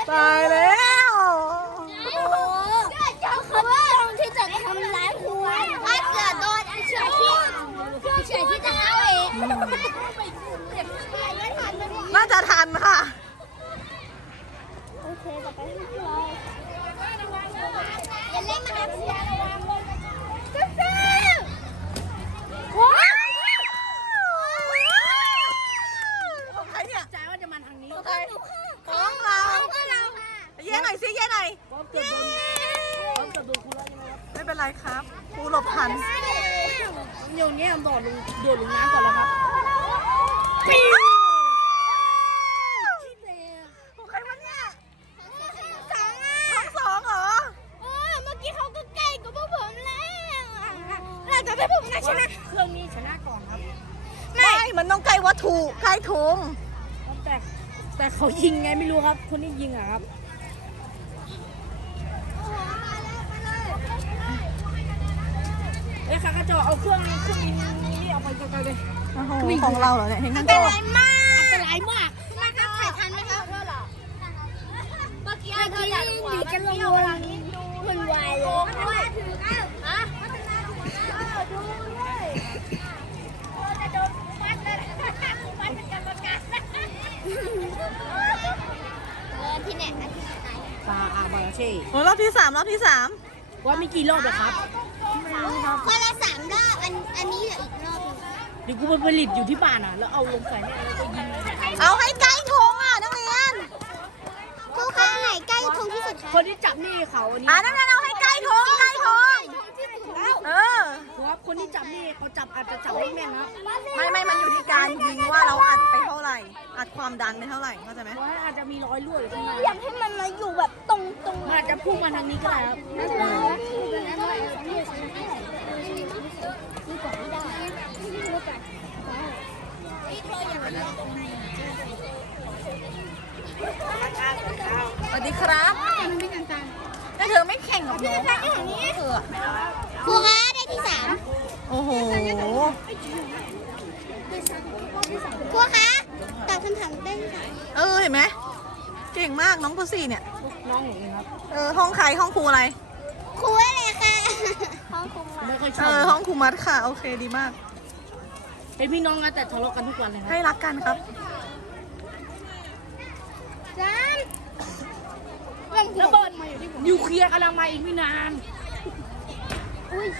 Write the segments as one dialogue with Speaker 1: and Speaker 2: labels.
Speaker 1: ตายแล้ว
Speaker 2: โอ้โหเขาว่าที่จะทำร้ายครูถ้าเกิดโดนเฉยที่จะเข้าเอง
Speaker 1: น่าจะทันค่ะ
Speaker 2: โอเคต่อไปที่เราอย่าเล่นมานะว้าว
Speaker 1: ของใครเนี่ย
Speaker 3: ใจว่าจะมาทางนี้
Speaker 1: ของใครของเราเย้หน่อยสิเย้หน่อย
Speaker 3: เกือบโดนครูแล้วใช่ไหมครับ
Speaker 1: ไม่เป็นไรครับครูหลบทัน
Speaker 3: เดี๋ยวนี้โดดลงน้ำก่อนแล้วครับปี๊
Speaker 1: ของใครวะเนี่ย
Speaker 2: สอง
Speaker 1: ทั้งสองเหรอ
Speaker 2: เมื่อกี้เขาก็ใกล้กับพวกผมแล้วเราจะให้ผมชนะ
Speaker 3: เครื่องนี้ชนะก่อนครับ
Speaker 1: ไม่มันต้องใกล้วัตถุใกล้ถุง
Speaker 3: แต่เขายิงไงไม่รู้ครับคนที่ยิงอะครับเอ้ยค่ะกระจกเอาเครื่องบินนี่เอาไปไกลๆเลย
Speaker 1: ของเราเหรอเนี่ยเห็นทั้ง
Speaker 2: เป็
Speaker 1: ตั
Speaker 2: น
Speaker 1: ว
Speaker 2: ไรมาก
Speaker 3: อันตรายมาก
Speaker 2: มาครับถ่ายทันไหมครับเมื่อกี้ดีกันลงมันวายเลยถือกันฮะดูด้วยจะโดนมัดเลยมัดเป็นกรรมการที่ไหน
Speaker 3: ปลาอาบาเช่
Speaker 1: รอบที่สาม
Speaker 3: ว่ามีกี่รอบเหรอครับ
Speaker 2: คนละ3 รอบอันนี้เหลืออีกรอบนึง
Speaker 3: เดี๋ยวกูไปผลิตอยู่ที่บ้านอ่ะแล้วเอาลงใส่เนี่ยแล้วก็ยิง
Speaker 1: เอาให้ใกล้ถุงอ่ะนักเรียน
Speaker 2: ครูคะไหนใกล้ธงที่สุดคะ
Speaker 3: คนที่จับนี่เขาอันนี้
Speaker 1: นั่นเอาให้ใกล้ถุง
Speaker 3: ครับคนที่จับนี่เขาจับอาจจะจับไม่แม่นนะ
Speaker 1: ไม่มันอยู่ที่การยิงว่าเราอัดไปเท่าไหร่อัดความดันไปเท่าไหร่เข้าใจไหม
Speaker 3: ว่าอาจจะมีรอยรั่วหรือข้างใน
Speaker 2: อยากให้มันมาอยู่แบบตรง
Speaker 3: มันอาจจะพุ่งมาทางนี้ก็ได้ครับ
Speaker 1: สวัสดีครับแต่เธอไม่แข่งกับน้องเธอ
Speaker 2: ครูคะได้ที่
Speaker 1: โอ้โห
Speaker 2: ครูคะตอบคำถามได้ที่
Speaker 1: เห็นไหมเก่งมากน้องป .4 เนี่ย
Speaker 3: น้องหนูเองครับ
Speaker 1: ห้องใครห้องครูอะไร
Speaker 2: ครูอะไรคะห้องครู
Speaker 3: ไม่ค่อยชอบ
Speaker 1: ห้องครูมัดค่ะโอเคดีมาก
Speaker 3: เป็นพี่น้องกันแต่ทะเลาะกันทุกวันเลยครับ
Speaker 1: ให้รักกันครับ
Speaker 3: ระเบิดนิวเคลียร์กำลังมาอีกไม่นานโอ้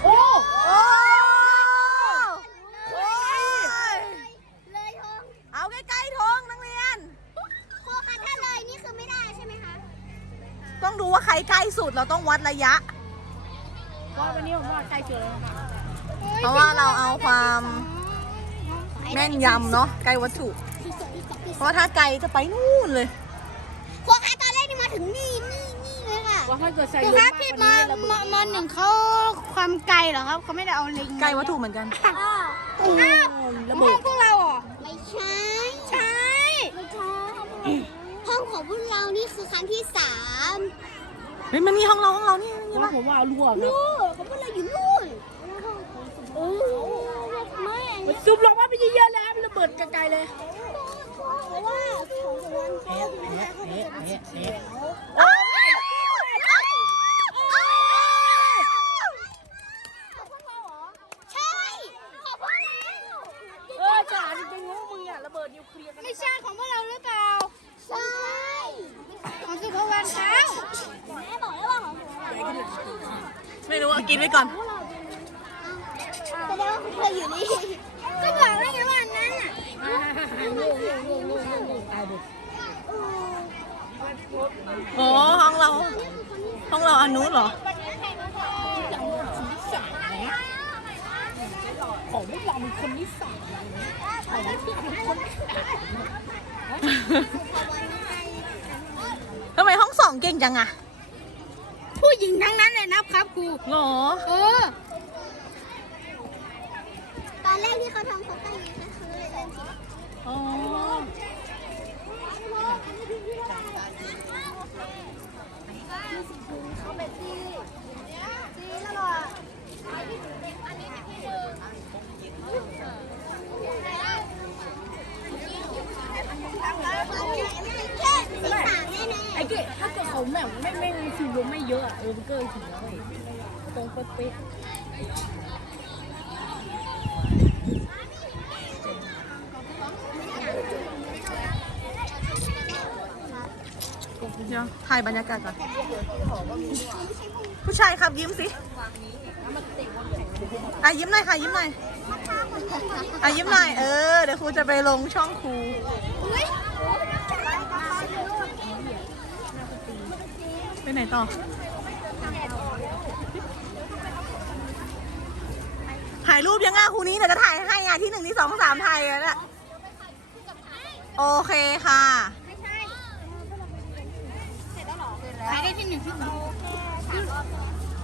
Speaker 2: เลยธง
Speaker 1: เอาใกล้ๆธงนักเรียน
Speaker 2: ครูคะถ้าเลยนี่คือไม่ได้ใช่ไหมคะ
Speaker 1: ต้องดูว่าใครใกล้สุดเราต้องวัดระยะ
Speaker 3: ว่าวันนี้ผมว่าใกล้เจอแล้ว
Speaker 1: เพราะว่าเราเอาความแม่นยำเนาะใกล้วัตถุเพราะถ้าไกลจะไปนู่นเลย
Speaker 2: ครูคะตอนแรกนี่มาถึงนี่เลยค่ะ
Speaker 3: ว่าถ้าเกิดใส่
Speaker 2: ครูคะพี่ม.1เขาความไกลเหรอครับเขาไม่ได้เอาลิง
Speaker 1: ใกล้วัตถุเหมือนกัน
Speaker 3: ระเบิด
Speaker 2: พวกเราอ่ะไม่ใช่ห้องของพวกเรานี่คือครั้งที่3
Speaker 1: เฮ้ยมันมีห้องเรานี่
Speaker 3: ว่าผมว่ารั่วครับ
Speaker 2: นู่นของพวกเราอยู่นู่นไม่
Speaker 3: ซุ่มลงมาไปเยอะๆแล้วระเบิดไกลๆเลย
Speaker 2: เพราะว่าของวัน
Speaker 3: เอ๊ะ
Speaker 2: ใช่ของพวกเรา
Speaker 3: จ่าจริงๆว่ามึงอ่ะระเบิดนิวเคลียร์
Speaker 2: ไม่ใช่ของพวกเราหรือเปล่าใช่ของสุภวรรณเขาแม่บอกแล้วว่าของ
Speaker 1: ไม่รู้กินไว้ก่อน
Speaker 2: แสดงว่าเคยอยู่นี่ก็บอกแล้วไงว่าอันนั้นอ่ะ
Speaker 1: โอ้ห้องเราอันนู้นเหรอ
Speaker 3: ของพวกเราเป็นคนนิสัย
Speaker 1: ทำไมห้อง2เก่งจังอะ
Speaker 3: ผู้หญิงทั้งนั้นเลยนะครับครู
Speaker 1: หรอ
Speaker 2: ตอนแรกที่เขาทำเขาตั้งอย่างนี้นะเขาเลยเล่นผิดเขาเป็นที่แล้วหรอ
Speaker 3: ไอ้เก๋ถ้าผมแบบไม่ฟิลไม่เยอะอะเบอร์เกอร์ถึงแล้วตรงเป๊ะ
Speaker 1: เดี๋ยวถ่ายบรรยากาศก่อน ผู้ชายครับยิ้มสิยิ้มหน่อยค่ะยิ้มหน่อยยิ้มหน่อยเดี๋ยวครูจะไปลงช่องครูไปไหนต่อ ถ่ายรูปยังครูนี้เดี๋ยวจะถ่ายให้ที่ 1 ที่ 2 3ถ่ายแล้วแหละโอเคค่ะ
Speaker 2: ใครได้ที่ 1 ที่ 2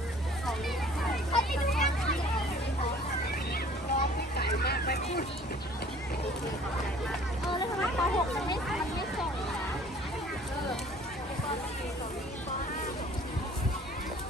Speaker 3: ไปพูด